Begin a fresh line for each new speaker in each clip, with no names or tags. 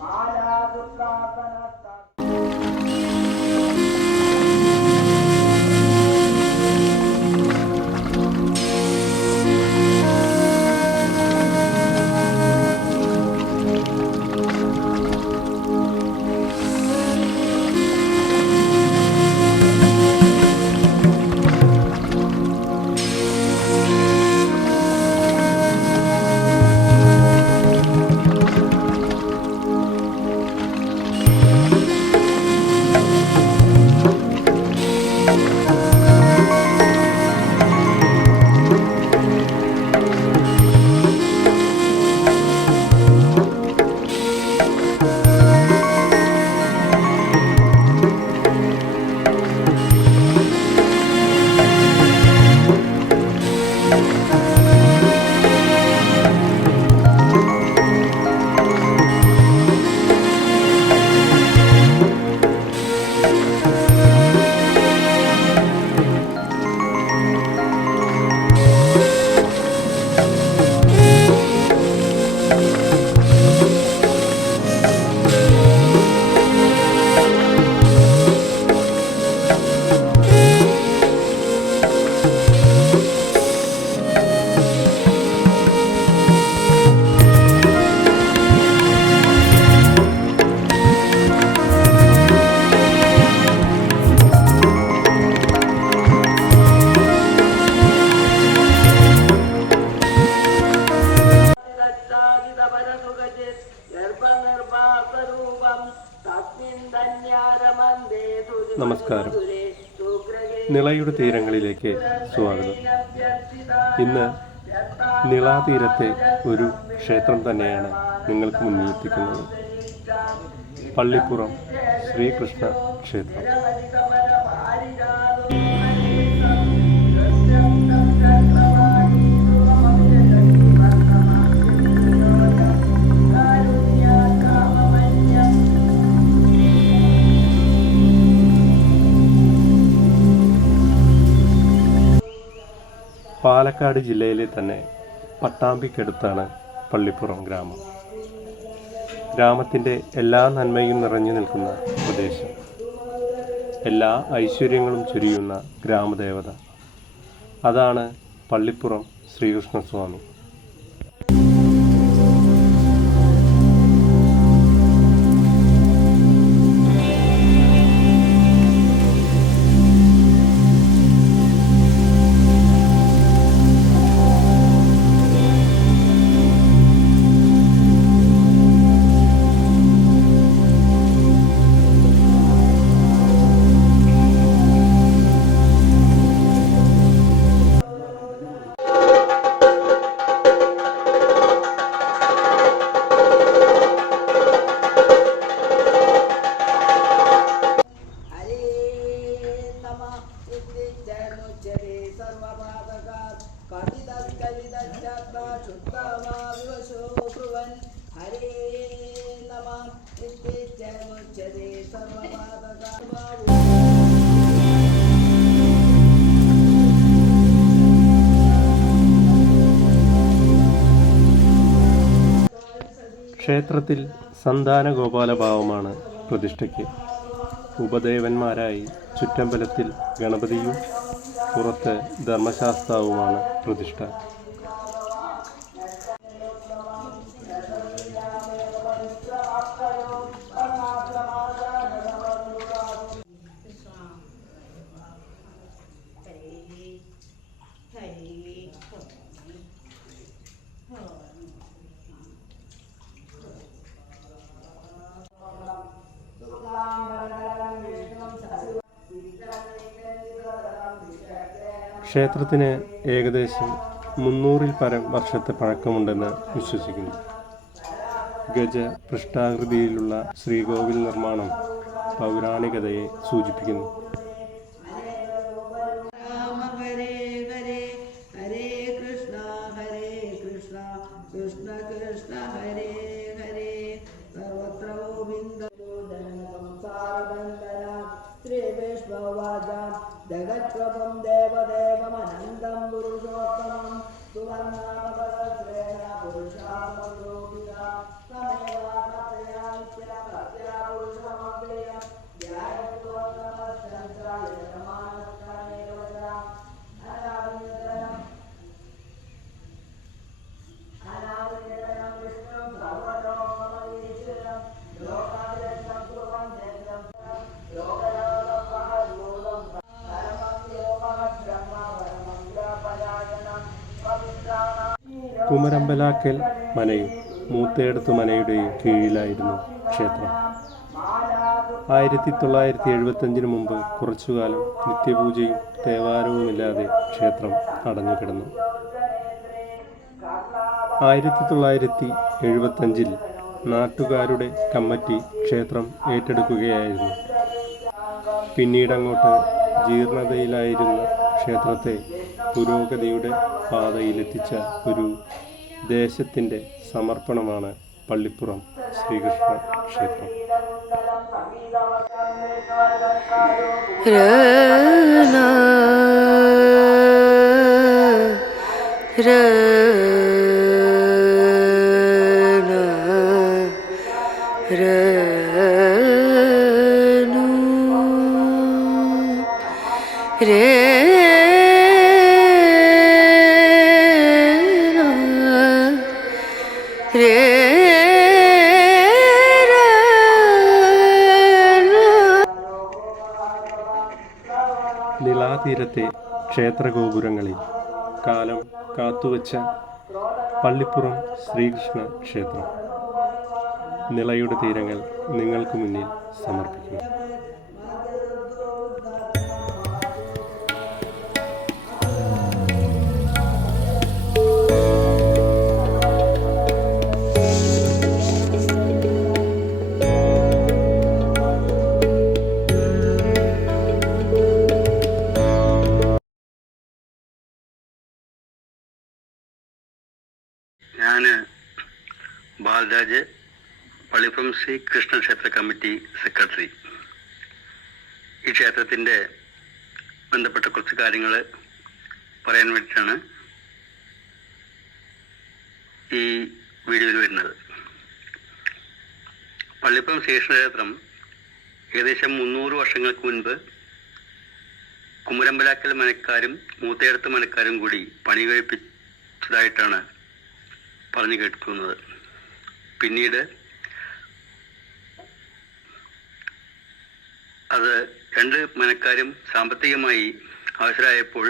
മാലാ നമസ്കാരം. നിളയുടെ തീരങ്ങളിലേക്ക് സ്വാഗതം. ഇന്ന് നിളാതീരത്തെ ഒരു ക്ഷേത്രം തന്നെയാണ് നിങ്ങൾക്ക് മുന്നിൽ എത്തിക്കുന്നത്. പള്ളിപ്പുറം ശ്രീകൃഷ്ണ ക്ഷേത്രം. പാലക്കാട് ജില്ലയിലെ തന്നെ പട്ടാമ്പിക്കടുത്താണ് പള്ളിപ്പുറം ഗ്രാമം. ഗ്രാമത്തിന്റെ എല്ലാ നന്മയും നിറഞ്ഞു നിൽക്കുന്ന പ്രദേശം. എല്ലാ ഐശ്വര്യങ്ങളും ചൊരിയുന്ന ഗ്രാമദേവത. അതാണ് പള്ളിപ്പുറം ശ്രീകൃഷ്ണസ്വാമി. ക്ഷേത്രത്തിൽ സന്താന ഗോപാലഭാവമാണ് പ്രതിഷ്ഠയ്ക്ക്. ഉപദേവന്മാരായി ചുറ്റമ്പലത്തിൽ ഗണപതിയും പുറത്ത് ധർമ്മശാസ്താവുമാണ് പ്രതിഷ്ഠ. ക്ഷേത്രത്തിന് ഏകദേശം മുന്നൂറിൽ പരം വർഷത്തെ പഴക്കമുണ്ടെന്ന് വിശ്വസിക്കുന്നു. ഗജ പൃഷ്ഠാകൃതിയിലുള്ള ശ്രീകോവിൽ നിർമ്മാണം പൗരാണികതയെ സൂചിപ്പിക്കുന്നു.
श्रीविष्णोवाच जगत्प्रभुं देवदेवमनन्दं पुरुषोत्तमं सुवर्णामपदश्रेण तु पुरुषानु
കുമരമ്പലാക്കൽ മനയും മൂത്തേടത്ത് മനയുടെയും കീഴിലായിരുന്നു ക്ഷേത്രം. ആയിരത്തി തൊള്ളായിരത്തി എഴുപത്തഞ്ചിന് മുമ്പ് കുറച്ചുകാലം നിത്യപൂജയും തേവാരവുമില്ലാതെ ക്ഷേത്രം അടഞ്ഞുകിടന്നു. ആയിരത്തി തൊള്ളായിരത്തി എഴുപത്തഞ്ചിൽ നാട്ടുകാരുടെ കമ്മിറ്റി ക്ഷേത്രം ഏറ്റെടുക്കുകയായിരുന്നു. പിന്നീടങ്ങോട്ട് ജീർണതയിലായിരുന്ന ക്ഷേത്രത്തെ പുരോഗതിയുടെ പാതയിലെത്തിച്ച ഒരു ദേശത്തിന്റെ സമർപ്പണമാണ് പള്ളിപ്പുറം ശ്രീകൃഷ്ണ ക്ഷേത്രം.
രന
നിലാതീരത്തെ ക്ഷേത്രഗോപുരങ്ങളിൽ കാലം കാത്തുവച്ച പള്ളിപ്പുറം ശ്രീകൃഷ്ണ ക്ഷേത്രം. നിളയുടെ തീരങ്ങൾ നിങ്ങൾക്ക് മുന്നിൽ സമർപ്പിക്കുന്നു.
ഞാൻ ബാലരാജ് പള്ളിപ്പുറം ശ്രീ കൃഷ്ണ ക്ഷേത്ര കമ്മിറ്റി സെക്രട്ടറി. ഈ ക്ഷേത്രത്തിന്റെ ബന്ധപ്പെട്ട കുറച്ച് കാര്യങ്ങൾ പറയാൻ വേണ്ടിയിട്ടാണ് ഈ വീഡിയോയിൽ വരുന്നത്. പള്ളിപ്പുറം ശ്രീകൃഷ്ണക്ഷേത്രം ഏകദേശം മുന്നൂറ് വർഷങ്ങൾക്ക് മുൻപ് കുമരമ്പലാക്കൽ മനക്കാരും മൂത്തേടത്ത് മനക്കാരും കൂടി പണി കഴിപ്പിച്ചതായിട്ടാണ് പറഞ്ഞു കേൾക്കുന്നത് പിന്നീട് അത് രണ്ട് മനക്കാരും സാമ്പത്തികമായി അവസരമായപ്പോൾ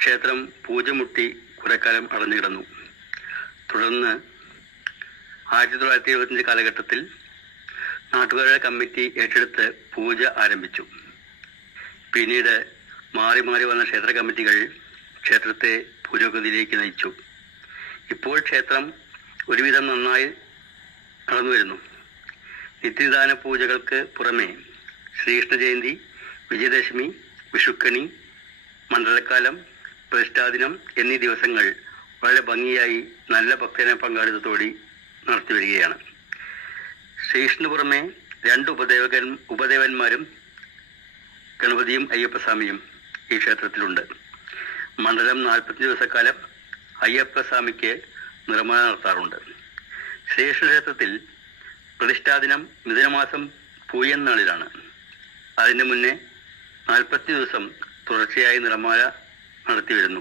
ക്ഷേത്രം പൂജമുട്ടി മുട്ടി കുറേക്കാലം അടഞ്ഞു കിടന്നു. തുടർന്ന് ആയിരത്തി തൊള്ളായിരത്തി എഴുപത്തിയഞ്ച് കാലഘട്ടത്തിൽ നാട്ടുകാരുടെ കമ്മിറ്റി ഏറ്റെടുത്ത് പൂജ ആരംഭിച്ചു. പിന്നീട് മാറി മാറി വന്ന ക്ഷേത്ര കമ്മിറ്റികൾ ക്ഷേത്രത്തെ പുരോഗതിയിലേക്ക് നയിച്ചു. ഇപ്പോൾ ക്ഷേത്രം ഒരുവിധം നന്നായി നടന്നു വരുന്നു നിത്യദാന പൂജകൾക്ക് പുറമെ ശ്രീകൃഷ്ണ ജയന്തി വിജയദശമി വിഷുക്കണി മണ്ഡലക്കാലം പ്രതിഷ്ഠാദിനം എന്നീ ദിവസങ്ങൾ വളരെ ഭംഗിയായി നല്ല ഭക്തജന പങ്കാളിത്തത്തോടെ നടത്തി വരികയാണ് ശ്രീകൃഷ്ണ പുറമെ രണ്ട് ഉപദേവകൻ ഉപദേവന്മാരും ഗണപതിയും അയ്യപ്പസ്വാമിയും ഈ ക്ഷേത്രത്തിലുണ്ട്. മണ്ഡലം നാൽപ്പത്തി ദിവസക്കാലം അയ്യപ്പസ്വാമിക്ക് നിർമ്മാണം നടത്താറുണ്ട്. ശ്രീകൃഷ്ണ ക്ഷേത്രത്തിൽ പ്രതിഷ്ഠാദിനം മിഥുനമാസം പൂയൻ നാളിലാണ്. അതിന് മുന്നേ നാൽപ്പത്തി ദിവസം തുടർച്ചയായി നിറമാല നടത്തി വരുന്നു.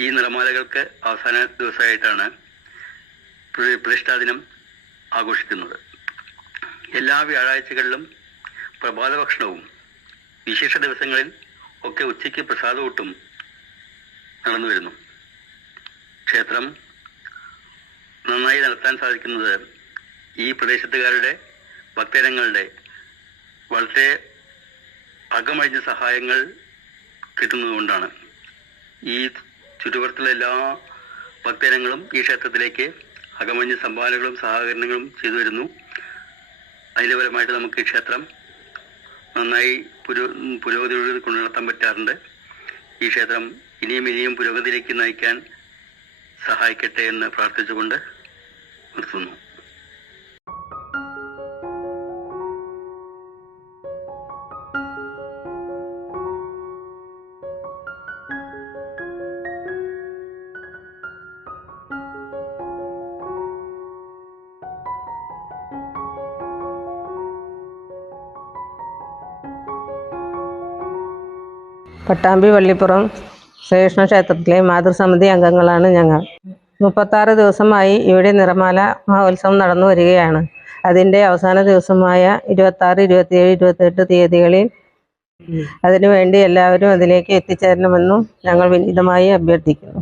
ഈ നിറമാലകൾക്ക് അവസാന ദിവസമായിട്ടാണ് പ്ര- പ്രതിഷ്ഠാദിനം ആഘോഷിക്കുന്നത്. എല്ലാ വ്യാഴാഴ്ചകളിലും പ്രഭാത ഭക്ഷണവും വിശേഷ ദിവസങ്ങളിൽ ഒക്കെ ഉച്ചയ്ക്ക് പ്രസാദകൂട്ടും നടന്നു വരുന്നു. ക്ഷേത്രം നന്നായി നടത്താൻ സാധിക്കുന്നത് ഈ പ്രദേശത്തുകാരുടെ ഭക്തജനങ്ങളുടെ വളരെ അകമഴിഞ്ഞ സഹായങ്ങൾ കിട്ടുന്നതുകൊണ്ടാണ് ഈ ചുറ്റുപുറത്തുള്ള എല്ലാ ഭക്തജനങ്ങളും ഈ ക്ഷേത്രത്തിലേക്ക് അകമഴിഞ്ഞ സംഭാവനകളും സഹകരണങ്ങളും ചെയ്തു വരുന്നു. അതിന്റെ ഫലമായിട്ട് നമുക്ക് ഈ ക്ഷേത്രം നന്നായി പുരോ പുരോഗതിയോട് കൊണ്ടു നടത്താൻ പറ്റാറുണ്ട്. ഈ ക്ഷേത്രം ഇനിയും ഇനിയും പുരോഗതിയിലേക്ക് നയിക്കാൻ സഹായിക്കട്ടെ എന്ന് പ്രാർത്ഥിച്ചുകൊണ്ട് നിർത്തുന്നു.
പട്ടാമ്പി വള്ളിപ്പുറം ശ്രീകൃഷ്ണ ക്ഷേത്രത്തിലെ മാതൃസമിതി അംഗങ്ങളാണ് ഞങ്ങൾ. മുപ്പത്താറ് ദിവസമായി ഇവിടെ നിറമാല മഹോത്സവം നടന്നു വരികയാണ്. അതിന്റെ അവസാന ദിവസമായ ഇരുപത്താറ് ഇരുപത്തിയേഴ് ഇരുപത്തെട്ട് തീയതികളിൽ അതിനുവേണ്ടി എല്ലാവരും അതിലേക്ക് എത്തിച്ചേരണമെന്നും ഞങ്ങൾ വിനീതമായി അഭ്യർത്ഥിക്കുന്നു.